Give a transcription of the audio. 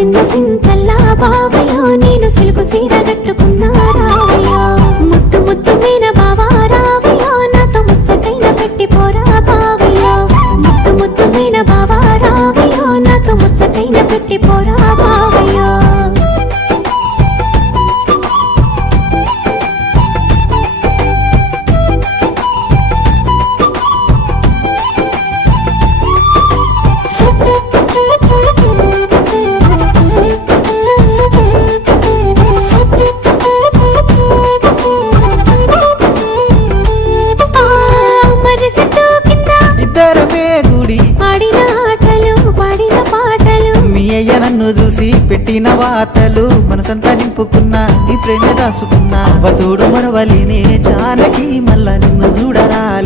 మురిసింద సింతల్లా బావయ్యో నేను సిలుకు సీర కట్టుకున్నా రావయ్యో ముద్దు ముద్దు మీన బావా రావయ్యో నాతో ముచ్చటైన పెట్టిపోరా బావయ్యో ముద్దు ముద్దు మీన బావా రావయ్యో నాతో ముచ్చటైన పెట్టిపోరా బావయ్యో నన్ను చూసి పెట్టిన వాతలు మనసంతా నింపుకున్నా నీ ప్రేమ దాసుకున్నా అవతోడు మరవలినే జానకి మళ్ళా నిన్ను చూడరాలి